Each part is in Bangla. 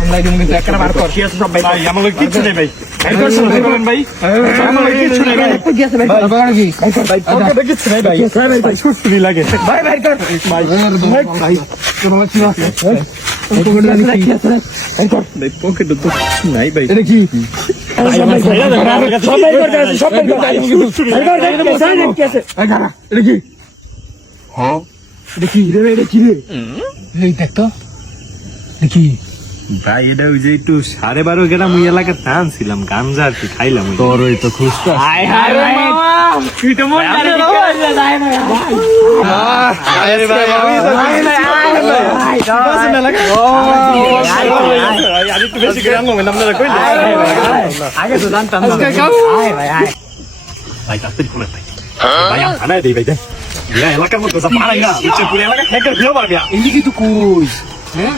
আমরা কিন্তু একটা বার কর কি আছে সব ভাই ভাই আমার কিছু নেই ভাই ভাই করছেন ভাই আমার কিছু নেই ভাই কি আছে ভাই বাবা কি ভাই পকেটে কিছু নেই ভাই ভাই সুস্তি লাগে ভাই ভাই কর ভাই ভাই কোন কিছু আছে পকেটে কি আছে ভাই কর ভাই পকেটে তো নাই ভাই এটা কি সব ভাই করতে আছে সব ভাই করতে কি আছে ভাই দাঁড়া এটা কি হ্যাঁ এটা কি রে এটা কি রে এই দেখ তো দেখি ভাই এটা ওই যে একটু 12:30 গ্রাম ওই এলাকার টানছিলাম গাঞ্জা আর কি খাইলাম তোর ওই তো খুঁজতে হায় হায় রে তুই তো মন করে দিছিস যাই না ভাই আরে ভাই বাস না লাগে ও আরে তুই বেশি গ্রাম মনে নামলা কই আগে তো জানতাম না আয় ভাই আয় ভাই তাড়াতাড়ি কোন ভাই ভাই আনা দেই ভাই দে ইয়া এলাকার মধ্যে যা পারাই না বুঝছ পুরো এলাকা হ্যাকার ভিও মারবি এদিকে তো কই হ্যাঁ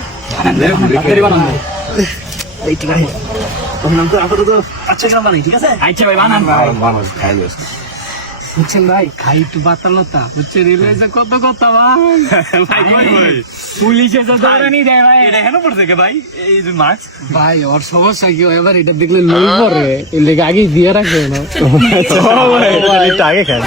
বুঝছেন ভাই খাই একটু বাতালতা হচ্ছে রেলওয়ে কত কথা ভাই পুলিশে তো ধরানি দেয় ভাই এটা কেন পড়ছে ভাই এই যে মাছ ভাই ওর সমস্যা কি এবার এটা দেখলে লোল পরে এর লেগে আগেই দিয়ে রাখবে না আগে খাই